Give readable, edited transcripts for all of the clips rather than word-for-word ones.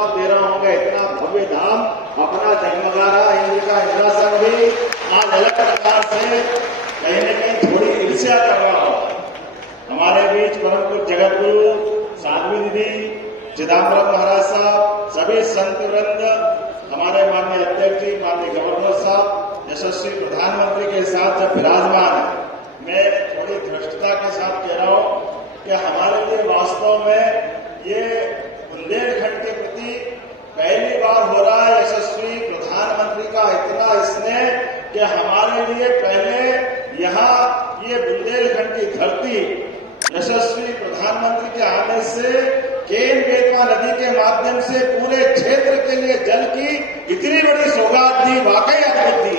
आशीर्वाद दे रहा होंगे। इतना भव्य धाम अपना जगमगा रहा इंद्र का इंद्रासन भी आज अलग प्रकार से कहीं न कहीं थोड़ी ईर्ष्या कर रहा हो। हमारे बीच परम पूज्य जगत गुरु साध्वी दीदी चिदम्बरम महाराज साहब, सभी संत वृंद, हमारे माननीय अध्यक्ष जी, माननीय गवर्नर साहब, यशस्वी प्रधानमंत्री के साथ जब विराजमान है, मैं थोड़ी धृष्टता के साथ कह रहा हूं कि हमारे लिए वास्तव में ये बुंदेलखंड के प्रति पहली बार हो रहा है यशस्वी प्रधानमंत्री का इतना स्नेह कि हमारे लिए पहले यहाँ ये बुंदेलखंड की धरती यशस्वी प्रधानमंत्री के आने से केन बेतवा नदी के माध्यम से पूरे क्षेत्र के लिए जल की इतनी बड़ी सौगात दी, वाकई अद्भुत दी।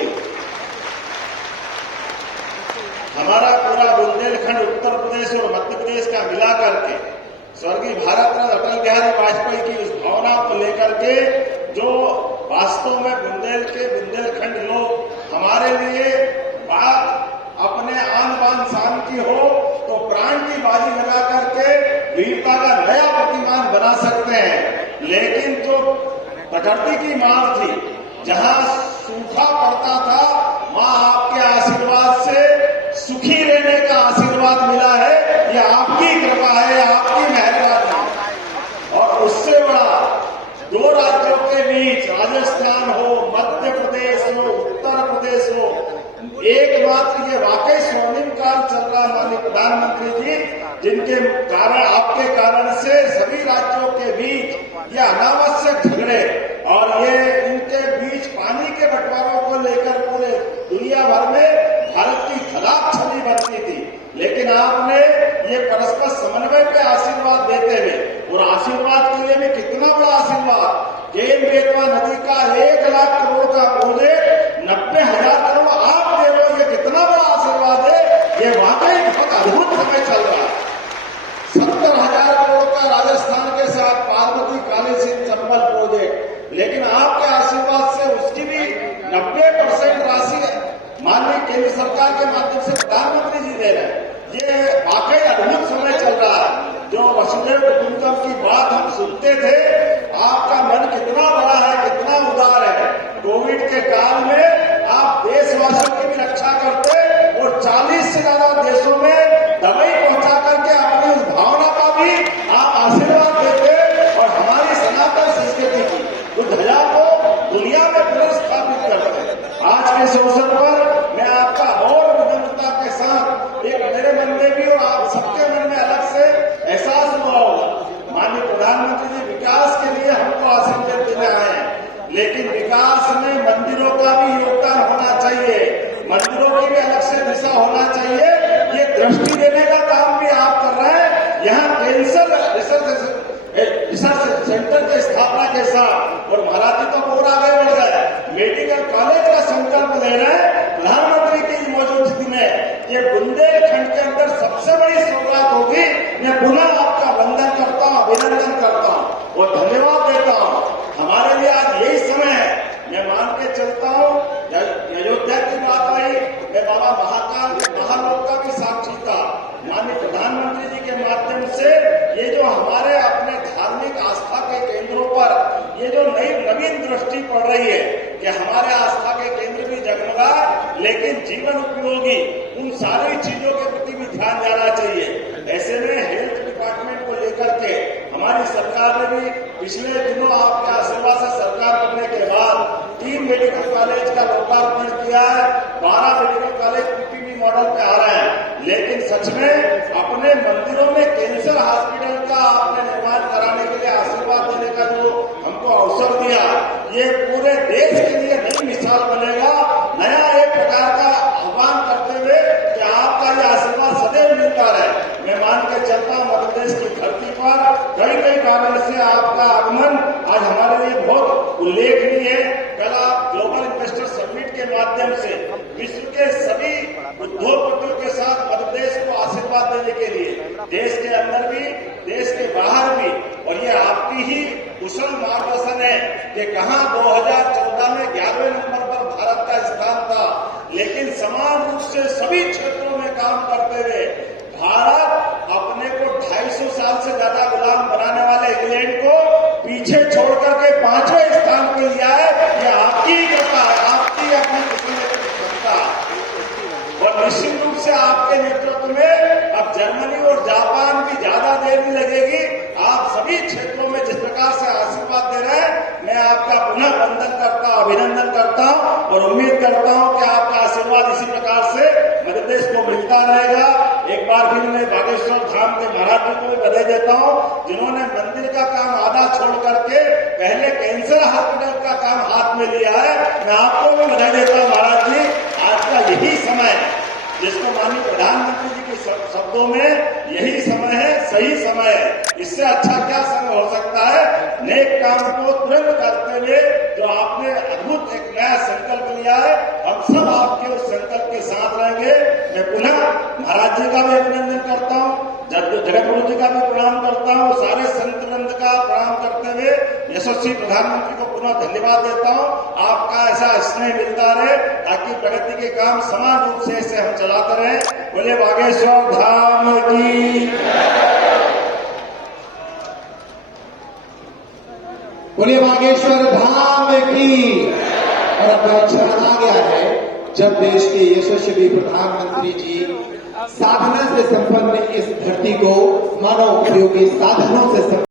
हमारा पूरा बुंदेलखंड उत्तर प्रदेश और मध्य प्रदेश का मिला करके स्वर्गीय भारत रत्न अटल बिहारी वाजपेयी की उस भावना को लेकर के जो वास्तव में बुंदेलखंड लोग हमारे लिए बात अपने आन बान शान की हो तो प्राण की बाजी लगा करके वीरता का नया प्रतिमान बना सकते हैं। लेकिन जो प्रकृति की मार थी, जहां सूखा पड़ता था, मां आपके आशीर्वाद से सुखी रहने का आशीर्वाद मिला है। ये आपकी कृपा है, आपकी मेहरबानी। और उससे बड़ा दो राज्यों के बीच राजस्थान हो, मध्य प्रदेश हो, उत्तर प्रदेश हो, एकमात्र ये वाकई स्वर्णिम काल चल रहा माननीय प्रधानमंत्री जी, जिनके कारण, आपके कारण से सभी राज्यों के बीच ये अनावश्यक झगड़े और ये इनके बीच पानी के बंटवारों को लेकर पूरे दुनिया भर में भारत की खराब छवि बनती थी। लेकिन आपने ये परस्पर समन्वय पे आशीर्वाद देते हुए, और आशीर्वाद के लिए भी कितना बड़ा आशीर्वाद, केन बेतवा नदी का 1 लाख करोड़ का प्रोजेक्ट 90,000 करोड़ आप दे रहे हो, ये कितना बड़ा आशीर्वाद है। ये वाकई बहुत अद्भुत समय चल रहा है। 70,000 करोड़ का राजस्थान के साथ पार्वती काली सिंह चंबल प्रोजेक्ट, लेकिन आपके आशीर्वाद से उसकी भी 90% राशि माननीय केंद्र सरकार के माध्यम से प्रधानमंत्री जी दे रहे हैं। ये वाकई अद्भुत समय चल रहा है। जो वसुधैव कुटुंबकम की बात हम सुनते थे, आपका मन कितना बड़ा है, कितना उदार है। कोविड के काल में आप देशवासियों की भी रक्षा करते और 40 से ज्यादा देशों में दवाई पहुंचा करके अपनी उस भावना का भी आप आशीर्वाद देते और हमारी सनातन संस्कृति की उस ध्वजा को दुनिया में पुनर्स्थापित करते। आज के इस अवसर पर मैं आपका और विनम्रता के साथ, एक मेरे मन में भी और आप सबके मन में अलग से एहसास हुआ होगा, माननीय प्रधानमंत्री जी विकास के लिए हमको आशीर्वाद देने आए हैं, लेकिन विकास में मंदिरों का भी योगदान होना चाहिए, मंदिरों की भी अलग से दिशा होना चाहिए। ये दृष्टि देने का काम भी आप कर रहे हैं। यहाँ कैंसर रिसर्च सेंटर की स्थापना के साथ, और महाराज जी तो और आगे बढ़ गए, मेडिकल कॉलेज का संकल्प ले रहे हैं। प्रधानमंत्री की मौजूदगी में ये बुंदेलखंड के अंदर सबसे बड़ी सौगात होगी। मैं पुनः आपका वंदन करता हूँ, अभिनंदन करता हूँ और धन्यवाद देता हूँ। हमारे लिए आज यही समय है। मैं मान के चलता हूँ, अयोध्या की बात आई, मैं बाबा महाकाल के महालोक का भी साक्षी था। माननीय प्रधानमंत्री जी के माध्यम से ये जो हमारे अपने धार्मिक आस्था के केंद्रों पर ये जो नवीन दृष्टि पड़ रही है कि हमारे आस्था के केंद्र भी जगमगा, लेकिन जीवन उपयोगी उन सारी चीजों के प्रति भी ध्यान जाना चाहिए। ऐसे में हेल्थ डिपार्टमेंट को लेकर के हमारी सरकार ने भी पिछले दिनों आपके आशीर्वाद से सरकार बनने के बाद 3 मेडिकल कॉलेज का लोकार्पण किया है। 12 मेडिकल कॉलेज पीपीपी मॉडल पे आ रहे हैं। लेकिन सच में अपने मंदिरों में कैंसर हॉस्पिटल का आपने निर्माण कराने के लिए आशीर्वाद देने का जो हमको अवसर दिया, ये पूरे देश के लिए नई मिसाल बनेगा। नया एक प्रकार का आह्वान करते हुए कि आपका ये आशीर्वाद सदैव मिलता रहे। मैं मान के चलता हूँ मध्य प्रदेश की धरती पर कई कारण से आपका आगमन आज हमारे लिए बहुत उल्लेखनीय है। कल आप ग्लोबल इन्वेस्टर समिट के माध्यम से विश्व के सभी उद्योगपतियों के साथ मध्य प्रदेश को आशीर्वाद देने के लिए, देश के अंदर भी देश के बाहर भी, और ये आपकी ही कुशल मार्गदर्शन है कि कहाँ 2014 में 11वें नंबर पर भारत का स्थान था, लेकिन समान रूप से सभी क्षेत्रों में काम करते हुए भारत अपने को 250 साल से ज्यादा गुलाम बनाने वाले इंग्लैंड को पीछे छोड़ करके 5वें स्थान पे लिया है, ये आपकी ही कृपा है, आपकी अपनी किस्मत की क्षमता। और निश्चित रूप से आपके नेतृत्व में अब जर्मनी और जापान की ज्यादा देर नहीं लगेगी। आप सभी क्षेत्रों में जिस प्रकार से आशीर्वाद दे रहे हैं, मैं आपका पुनः वंदन करता हूं, अभिनंदन करता हूं और उम्मीद करता हूं कि आपका आशीर्वाद इसी प्रकार से मध्य प्रदेश को मिलता रहेगा। एक बार फिर मैं बागेश्वर धाम के महाराज जी को भी बधाई देता हूं, जिन्होंने मंदिर का काम आधा छोड़ करके पहले कैंसर हॉस्पिटल का काम हाथ में लिया है। मैं आपको भी बधाई देता हूं महाराज जी। आज का यही समय है जिसको माननीय प्रधानमंत्री जी के शब्दों में यही समय है, सही समय है। इससे अच्छा क्या समय हो सकता है? नेक काम को तुरंत करते हुए जो आपने अद्भुत एक नया संकल्प लिया है, हम सब आपके उस संकल्प के साथ रहेंगे। मैं पुनः महाराज जी का भी अभिनंदन करता हूं, जगत गुरु जी का भी प्रणाम करता हूं, सारे संत वृंद का प्रणाम करते हुए यशस्वी प्रधानमंत्री को पुनः धन्यवाद देता हूं। आपका ऐसा स्नेह मिलता रहे ताकि प्रगति के काम समान रूप से ऐसे हम चलाते रहे। बोले बागेश्वर धाम की, बोले बागेश्वर धाम की। और अब क्षण आ गया है जब देश के यशस्वी प्रधानमंत्री जी साधना से संपन्न इस धरती को मानव उपयोगी साधनों से